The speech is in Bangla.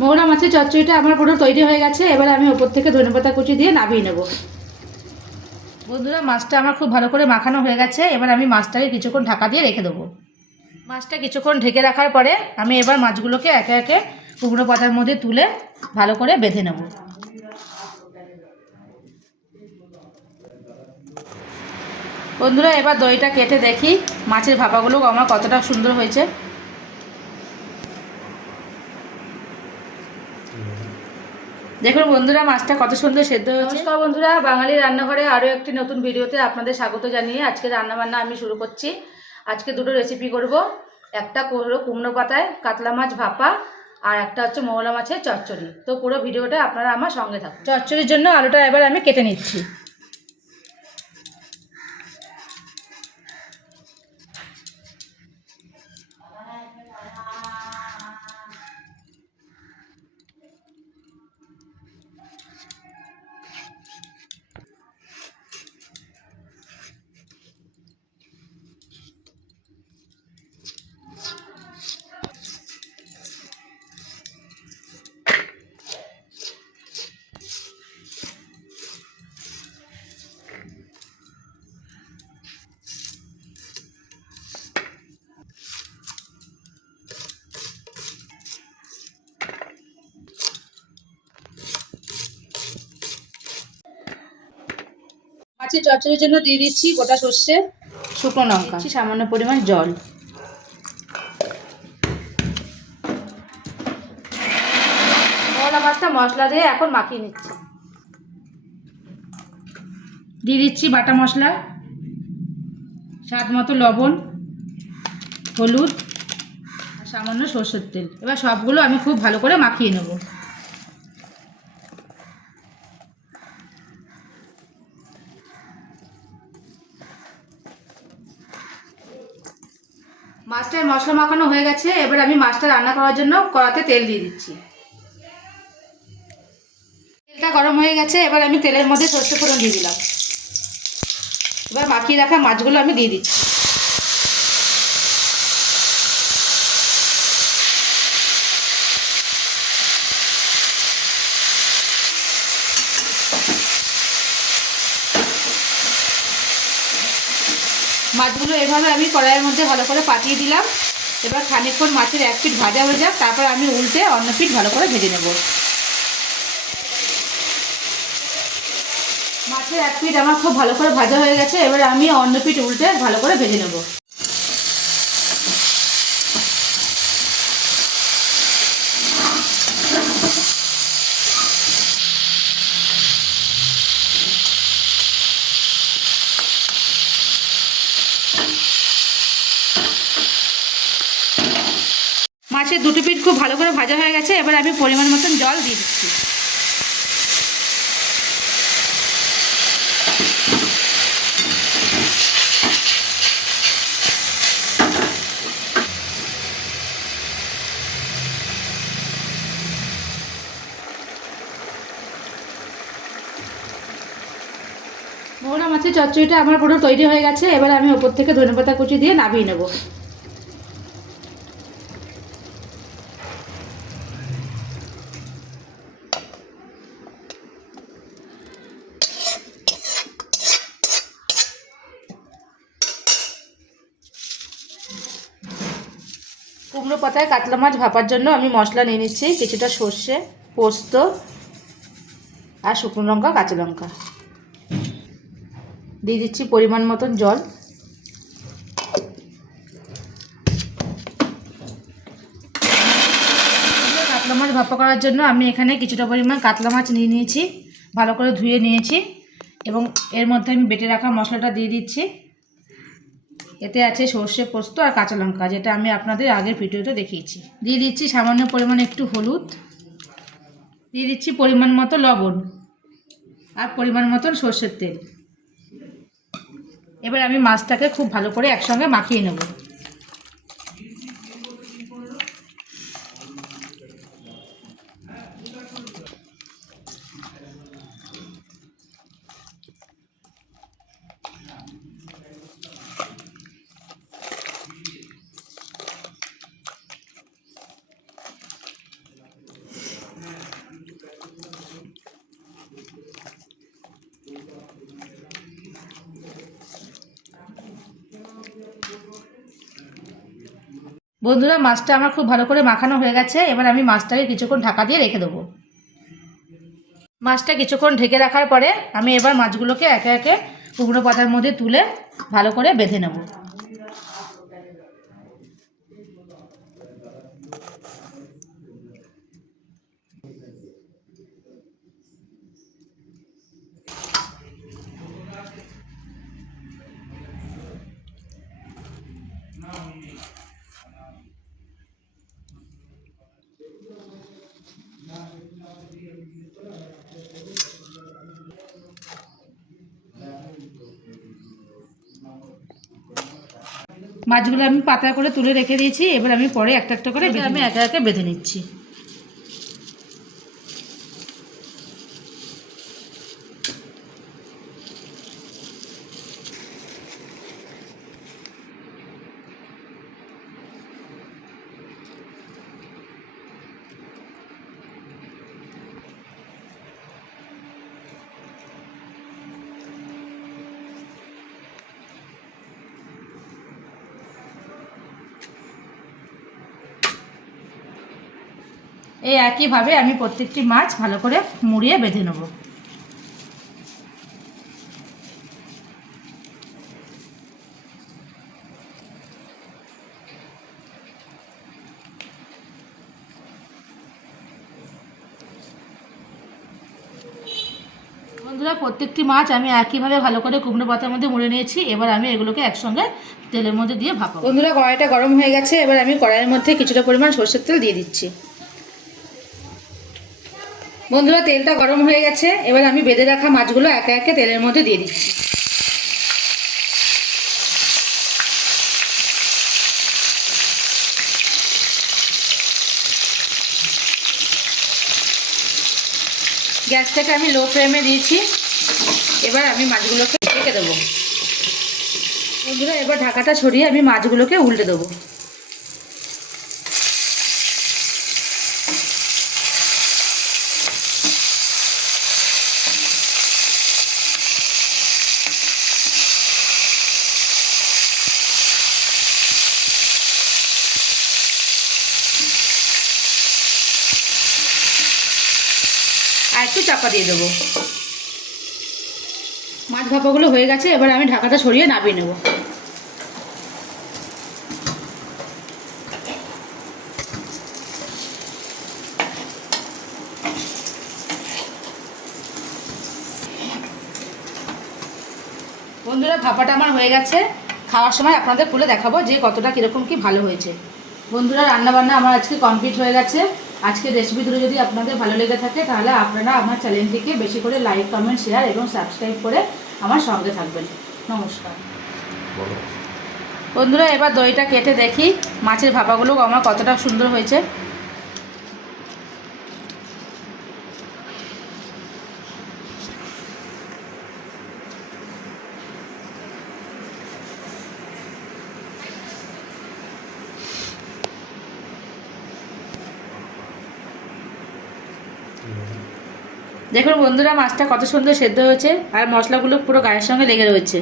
মোগরা মাছের চচ্চড়িটা আমার পুরো তৈরি হয়ে গেছে, এবার আমি ওপর থেকে ধনেপাতা কুচি দিয়ে নামিয়ে নেব। বন্ধুরা, মাছটা আমার খুব ভালো করে মাখানো হয়ে গেছে, এবার আমি মাছটাকে কিছুক্ষণ ঢাকা দিয়ে রেখে দেবো। মাছটা কিছুক্ষণ ঢেকে রাখার পরে আমি এবার মাছগুলোকে একে একে কুমড়ো পাতার মধ্যে তুলে ভালো করে বেঁধে নেব। বন্ধুরা, এবার দইটা কেটে দেখি, মাছের ভাপাগুলো আমার কতটা সুন্দর হয়েছে। দেখুন বন্ধুরা মাছটা কত সুন্দর সেদ্ধ হয়েছে। নমস্কার বন্ধুরা বাঙালি রান্নাঘরে আরও একটি নতুন ভিডিওতে আপনাদের স্বাগত জানিয়ে আজকে রান্নাবান্না আমি শুরু করছি। আজকে দুটো রেসিপি করব। একটা হলো কুমড়ো পাতায় কাতলা মাছ ভাপা আর একটা হচ্ছে মৌলা মাছের চচ্চড়ি। তো পুরো ভিডিওটা আপনারা আমার সঙ্গে থাকুন। চচ্চড়ির জন্য আলুটা এবার আমি কেটে নিচ্ছি। মাছের চচ্চড়ির জন্য দিয়ে দিচ্ছি গোটা সর্ষে শুকনো লঙ্কা। সামান্য পরিমাণ জল। মশলা মাছটা মশলা দিয়ে এখন মাখিয়ে নিচ্ছি। দিয়ে দিচ্ছি বাটা মশলা স্বাদ মতো লবণ হলুদ আর সামান্য সর্ষের তেল। এবার সবগুলো আমি খুব ভালো করে মাখিয়ে নেব। মাছটার মশলা মাখানো হয়ে গেছে, এবার আমি মাছটা রান্না করার জন্য কড়াতে তেল দিয়ে দিচ্ছি। তেলটা গরম হয়ে গেছে, এবার আমি তেলের মধ্যে সর্ষে ফোড়ন দিয়ে দিলাম। এবার মাখিয়ে রাখা মাছগুলো আমি দিয়ে দিচ্ছি। মাছগুলো এভাবে আমি কড়াইয়ের মধ্যে ভালো করে পাঠিয়ে দিলাম। এবার খানিকক্ষণ মাছের এক পিঠ ভাজা হয়ে যাক, তারপর আমি উল্টে অন্য পিঠ ভালো করে ভেজে নেব। মাছের এক পিঠ আমার খুব ভালো করে ভাজা হয়ে গেছে, এবার আমি অন্য পিঠ উল্টে ভালো করে ভেজে নেব। দুটো পিঠ খুব ভালো করে ভাজা হয়ে গেছে, এবার আমি পরিমাণ মতন জল দিয়ে দিচ্ছি। মোহনা মাছের চচ্চড়িটা আমার পুরো তৈরি হয়ে গেছে, এবার আমি ওপর থেকে ধনেপাতা কুচি দিয়ে নামিয়ে নেব। কুমড়ো পাতায় কাতলা মাছ ভাপার জন্য আমি মশলা নিয়ে নিচ্ছি, কিছুটা সর্ষে, পোস্ত আর শুকনো লঙ্কা, কাঁচা লঙ্কা। দিয়ে দিচ্ছি পরিমাণ মতন জল। কাতলা মাছ ভাপা করার জন্য আমি এখানে কিছুটা পরিমাণ কাতলা মাছ নিয়ে নিয়েছি, ভালো করে ধুয়ে নিয়েছি এবং এর মধ্যে আমি বেটে রাখা মশলাটা দিয়ে দিচ্ছি। এতে আছে সর্ষে পোস্ত আর কাঁচা লঙ্কা, যেটা আমি আপনাদের আগের ভিডিওতে দেখিয়েছি। দিয়ে দিচ্ছি সামান্য পরিমাণে একটু হলুদ। দিয়ে দিচ্ছি পরিমাণ মতো লবণ আর পরিমাণ মতন সর্ষের তেল। এবার আমি মাছটাকে খুব ভালো করে একসঙ্গে মাখিয়ে নেব। বন্ধুরা, মাছটা আমার খুব ভালো করে মাখানো হয়ে গেছে। এবার আমি মাছটাকে কিছুক্ষণ ঢাকা দিয়ে রেখে দেবো। মাছটা কিছুক্ষণ ঢেকে রাখার পরে আমি এবার মাছগুলোকে একে একে কুমড়ো পাতার মধ্যে তুলে ভালো করে বেঁধে নেব। মাছগুলো আমি পাতা করে তুলে রেখে দিয়েছি এবার আমি পরে একটা একটা করে আমি একে একে বেঁধে নিচ্ছি। এই একইভাবে আমি প্রত্যেকটি মাছ ভালো করে মুড়িয়ে বেঁধে নেব। বন্ধুরা, প্রত্যেকটি মাছ আমি একইভাবে ভালো করে কুমড়ো পাতার মধ্যে মুড়ে নিয়েছি। এবার আমি এগুলোকে একসঙ্গে তেলের মধ্যে দিয়ে ভাপাবো। বন্ধুরা, কড়াইটা গরম হয়ে গেছে। এবার আমি কড়াইয়ের মধ্যে কিছুটা পরিমাণ সর্ষের তেল দিয়ে দিচ্ছি। বন্ধুরা, তেলটা গরম হয়ে গেছে। এবার আমি বেঁধে রাখা মাছগুলো একে একে তেলের মধ্যে দিয়ে দিচ্ছি। গ্যাসটাকে আমি লো ফ্লেমে দিয়েছি। এবার আমি মাছগুলোকে ঢেকে দেবো। বন্ধুরা, এবার ঢাকাটা ছড়িয়ে আমি মাছগুলোকে উল্টে দেবো। আর একটু চাপা দিয়ে দেবো। মাছ ভাপাগুলো হয়ে গেছে, এবার আমি ঢাকাটা সরিয়ে নামিয়ে নেব। বন্ধুরা, ভাপাটা আমার হয়ে গেছে। খাওয়ার সময় আপনাদের খুলে দেখাবো যে কতটা কীরকম কি ভালো হয়েছে। বন্ধুরা, রান্নাবান্না আমার আজকে কমপ্লিট হয়ে গেছে। আজকের রেসিপিগুলো যদি আপনাদের ভালো লেগে থাকে তাহলে আপনারা আমার চ্যানেলটিকে বেশি করে লাইক কমেন্ট শেয়ার এবং সাবস্ক্রাইব করে আমার সঙ্গে থাকবেন। নমস্কার। বন্ধুরা এবার দইটা কেটে দেখি। মাছের ভাপাগুলো আমার কতটা সুন্দর হয়েছে। দেখুন বন্ধুরা মাছটা কত সুন্দর সেদ্ধ হয়েছে আর মশলাগুলো পুরো গায়ের সঙ্গে লেগে রয়েছে।